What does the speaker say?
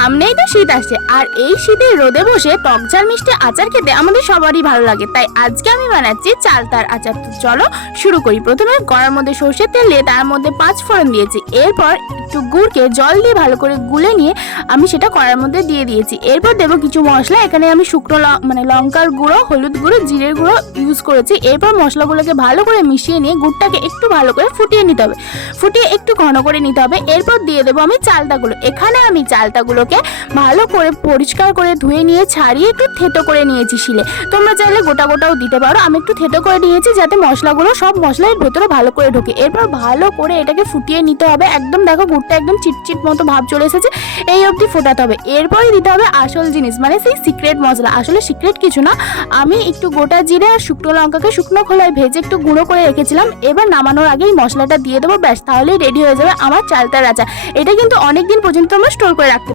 সামনেই তো শীত আসছে, আর এই শীতে রোদে বসে টক ঝাল মিষ্টি আচার খেতে আমাদের সবারই ভালো লাগে। তাই আজকে আমি বানাচ্ছি চালতার আচার। তো চলো শুরু করি। প্রথমে কড়ার মধ্যে সর্ষের তেল দিয়ে তার মধ্যে 5 ফোড়ন দিয়েছি। এরপর একটু গুড়কে জল দিয়ে ভালো করে গুলে নিয়ে আমি সেটা কড়ার মধ্যে দিয়ে দিয়েছি। এরপর দেবো কিছু মশলা। এখানে আমি শুকনো লঙ্কার গুঁড়ো, হলুদ গুঁড়ো, জিরের গুঁড়ো ইউজ করেছি। এরপর মশলাগুলোকে ভালো করে মিশিয়ে নিয়ে গুড়টাকে একটু ভালো করে ফুটিয়ে নিতে হবে, ফুটিয়ে একটু ঘন করে নিতে হবে। এরপর দিয়ে দেবো আমি চালতাগুলো। এখানে আমি চালতাগুলোকে ভালো করে পরিষ্কার করে ধুয়ে নিয়ে ছাড়িয়ে একটু থেতো করে নিয়েছি শিলে। তোমরা চাইলে গোটা গোটাও দিতে পারো। আমি একটু থেতো করে নিয়েছি যাতে মশলাগুলো সব মশলার ভেতরে ভালো করে ঢোকে। এরপর ভালো করে এটাকে ফুটিয়ে নিতে হবে। একদম দেখো গুড়টা একদম চিটচিট মতো ভাব চলে এসেছে, এই অবধি ফোটাতে হবে। এরপরই দিতে হবে আসল জিনিস, মানে সেই সিক্রেট মশলা। আসলে সিক্রেট কিছু না, আমি একটু গোটা জিরে আর শুকনো লঙ্কাকে শুকনো খোলায় ভেজে একটু গুঁড়ো করে রেখেছিলাম। এবার নামানোর আগেই মশলাটা দিয়ে দেবো, ব্যাস তাহলেই রেডি হয়ে যাবে আমার চালতার আচার। এটা কিন্তু অনেক দিন পর্যন্ত আমরা স্টোর করে রাখতে